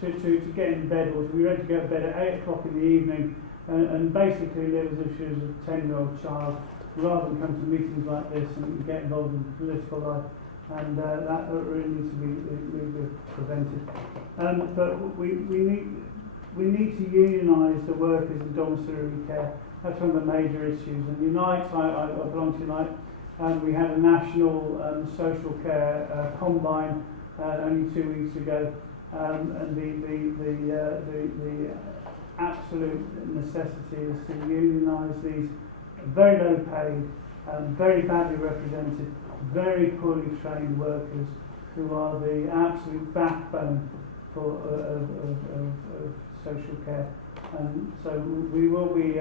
to get in bed, or to be ready to go to bed at 8 o'clock in the evening, and basically live as if she was a 10-year-old child, rather than come to meetings like this and get involved in political life. And that really needs to be prevented. But we need to unionise the workers in domiciliary care. That's one of the major issues. And Unite, I belong to Unite, we had a national social care combine only 2 weeks ago, and the absolute necessity is to unionise these very low paid, very badly represented, very poorly trained workers who are the absolute backbone of social care. And so we will be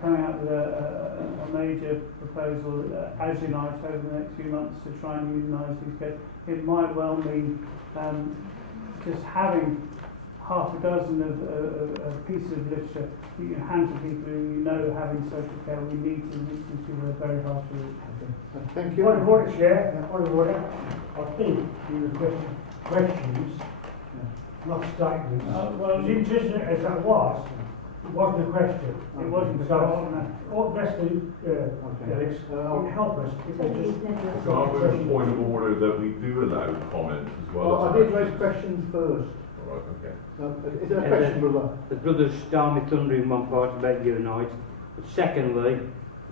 coming out with a major proposal as Unite over the next few months to try and unionise these cases. It might well mean just having half a dozen of pieces of literature that you hand to people who you know having social care. We need to reach these people are very hard to reach. Okay. Thank you. Point of order, Chair. Point of order. I think you were questions, not statements. Well, as interesting as that was, it wasn't a question. It wasn't a So, question. all the rest of Alex, help us. If they just So I'll move a point of order that we do allow comments as well. Well, I did raise questions first. All right, okay. Is there a question, brother? The brothers start me thunder in one part about Unite. But secondly,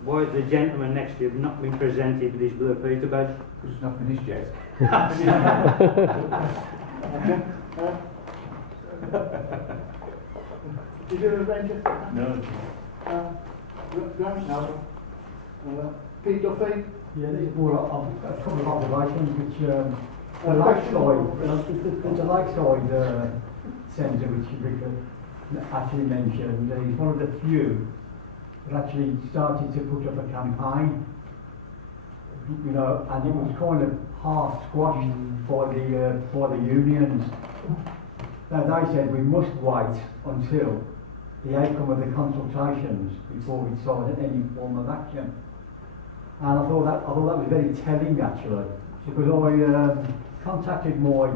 why has the gentleman next to you not been presented with his blue Peter badge? Because it's not finished yet. Did you arrange it? No. Grant? No. Pete Duffy? Yeah, there's more a couple of observations which the Lakeside, the Lakeside centre which Richard actually mentioned is one of the few that actually started to put up a campaign, you know, and it was kind of half squashed by the unions. Now they said we must wait until the outcome of the consultations before we decide any form of action. And I thought that was very telling actually, because I contacted my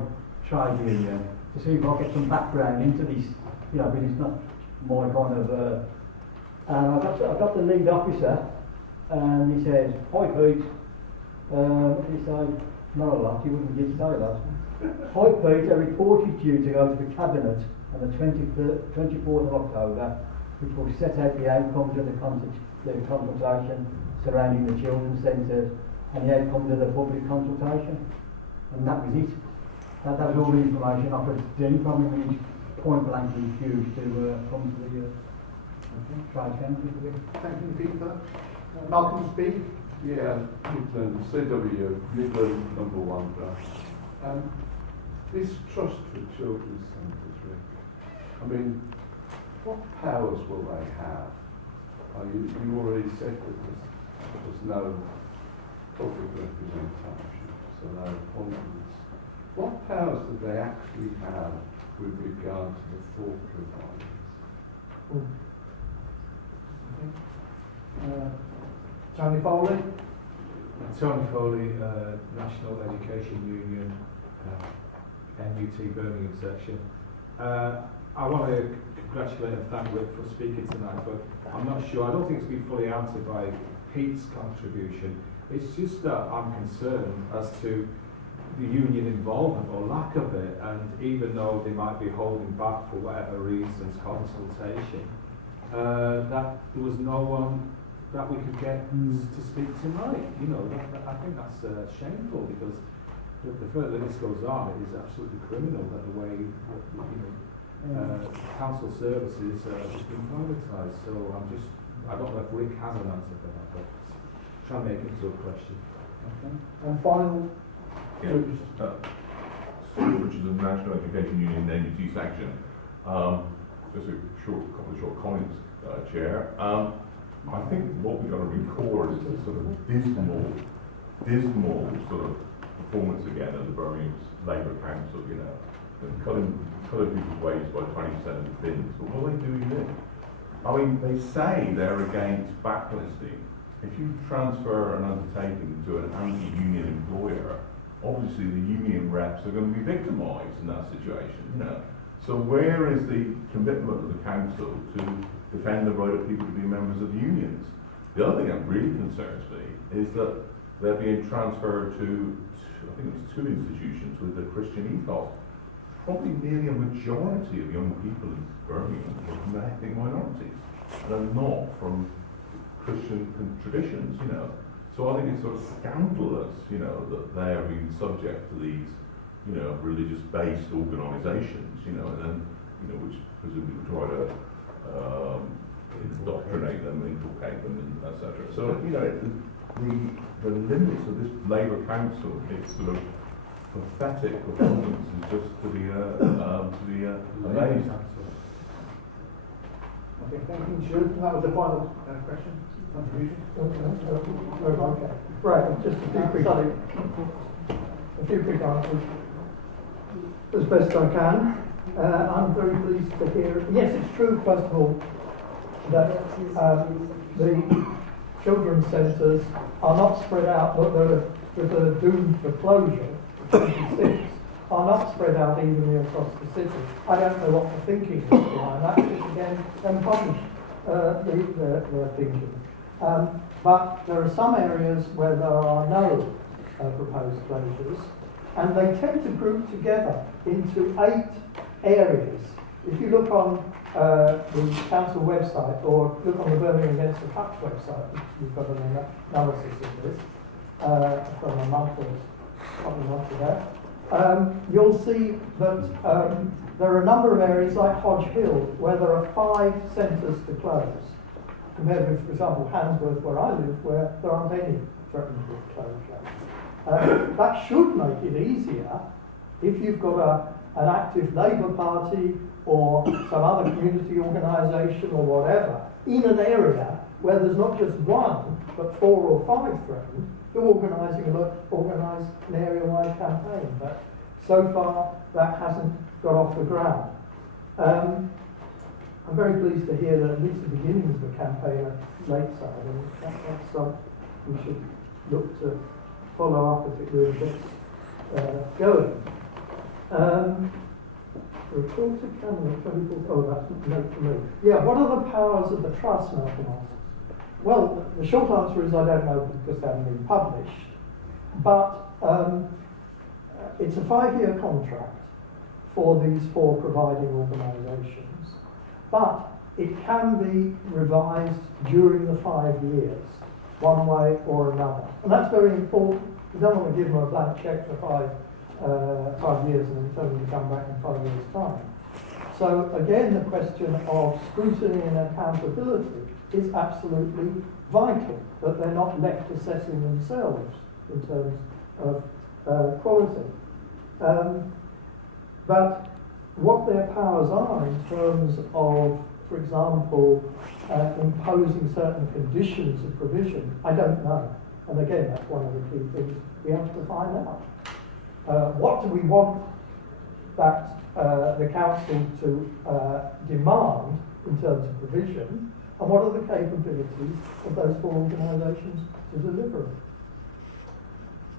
trade union to see if I get some background into this, you know, but it's not my kind of. And I got the lead officer, and he says, "Hi Pete." He said, "Not a lot. He wouldn't get to say that." "Hi Pete, a report is due to go to the cabinet on the 24th of October, which will set out the outcomes of the consultation surrounding the children's centres and the outcomes of the public consultation." And that was it. That was all the information I could glean from him. He's point blank refused to come to the trade council. Thank you, Peter. Malcolm Speed? Yeah, Midland, CW, Midland #1 draft. This trust for children's centres, Rick, I mean, what powers will they have? You already said that there's no public representation, so no appointments. What powers do they actually have with regard to the thought providers? Tony Foley? Tony Foley, National Education Union, NUT Birmingham section. I want to congratulate and thank Rick for speaking tonight, but I'm not sure, I don't think it's been fully answered by Pete's contribution. It's just that I'm concerned as to the union involvement or lack of it, and even though they might be holding back for whatever reasons, consultation, that there was no one that we could get to speak tonight. You know, I think that's shameful, because the further this goes on, it is absolutely criminal that the way council services has been privatised. So I don't know if Rick has an answer for that, but try and make it into a question. Okay. And final. Stuart, which is the National Education Union NUT section. Just a couple of short comments, Chair. I think what we've got to record is the sort of dismal sort of performance again of the Birmingham Labour Council, you know, and cutting people's wages by 20% of the bins. But what are they doing then? I mean, they say they're against backlisting. If you transfer an undertaking to an anti-union employer, obviously the union reps are going to be victimised in that situation, you know. So where is the commitment of the council to defend the right of people to be members of the unions? The other thing that really concerns me is that they're being transferred to, I think it's 2 institutions with a Christian ethos. Probably nearly a majority of young people in Birmingham are from ethnic minorities and are not from Christian traditions, you know. So I think it's sort of scandalous, you know, that they are being subject to these, you know, religious-based organisations, you know, and then, you know, which presumably would try to indoctrinate them, inculcate them, and etc. So, you know, the limits of this Labour Council, its sort of pathetic performance is just to be amazed. Okay, thank you, Stuart. That was the final question. Contribution. Okay. Right, just a few quick answers. As best I can. I'm very pleased to hear. Yes, it's true, first of all, that the children's centres are not spread out, but that are doomed for closure, 26, are not spread out evenly across the city. I don't know what the thinking is behind that, because again, then publish their thinking. But there are some areas where there are no proposed closures, and they tend to group together into 8 areas. If you look on the council website, or look on the Birmingham Against the Cuts website, which we've got an analysis of this from a month or a couple of months ago, you'll see that there are a number of areas like Hodge Hill where there are 5 centres to close, compared with, for example, Handsworth, where I live, where there aren't any threatened with closure. That should make it easier if you've got an active Labour Party or some other community organisation or whatever in an area where there's not just 1 but 4 or 5 threatened, to organise an area-wide campaign. But so far that hasn't got off the ground. I'm very pleased to hear that at least the beginnings of the campaign at Lakeside, and that's something we should look to follow up if it really gets going. Report to Cameron, 24th. Oh, that's a note for me. Yeah, what are the powers of the trust, Malcolm asks? Well, the short answer is I don't know, because they haven't been published. But it's a 5-year contract for these 4 providing organisations. But it can be revised during the 5 years, one way or another. And that's very important. You don't want to give them a blank cheque for 5 years and then tell them to come back in 5 years' time. So again, the question of scrutiny and accountability is absolutely vital, that they're not left assessing themselves in terms of quality. But what their powers are in terms of, for example, imposing certain conditions of provision, I don't know. And again, that's one of the key things we have to find out. What do we want that the council to demand in terms of provision, and what are the capabilities of those 4 organisations to deliver it?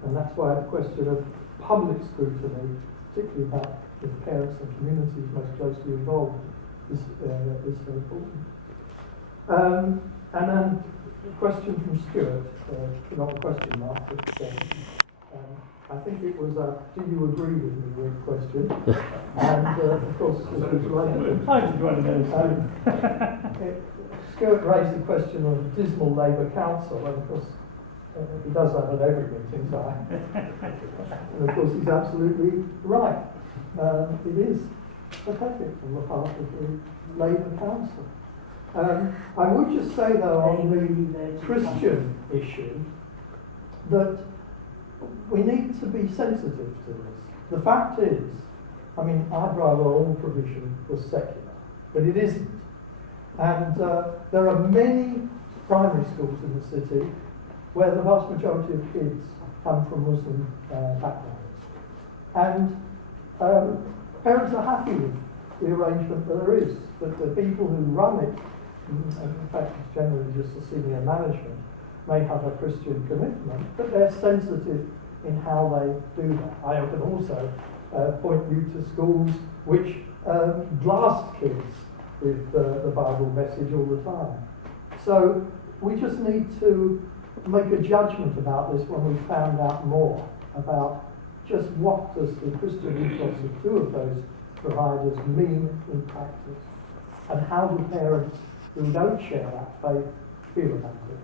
And that's why the question of public scrutiny, particularly about the parents and communities most closely involved, is so important. And then a question from Stuart, not a question mark, but I think it was do you agree with me with a question? And of course, it was like, I just wanted to know. Stuart raised the question of a dismal Labour council, and of course he does that at every meeting, so and of course he's absolutely right. It is pathetic from the part of the Labour council. I would just say though on the Christian issue that we need to be sensitive to this. The fact is, I mean, I'd rather all provision was secular, but it isn't. And there are many primary schools in the city where the vast majority of kids come from Muslim backgrounds. And parents are happy with the arrangement that there is, that the people who run it, and in fact it's generally just the senior management, may have a Christian commitment, but they're sensitive in how they do that. I can also point you to schools which blast kids with the Bible message all the time. So we just need to make a judgment about this when we found out more about just what does the Christian ethos of two of those providers mean in practice, and how do parents who don't share that faith feel about it.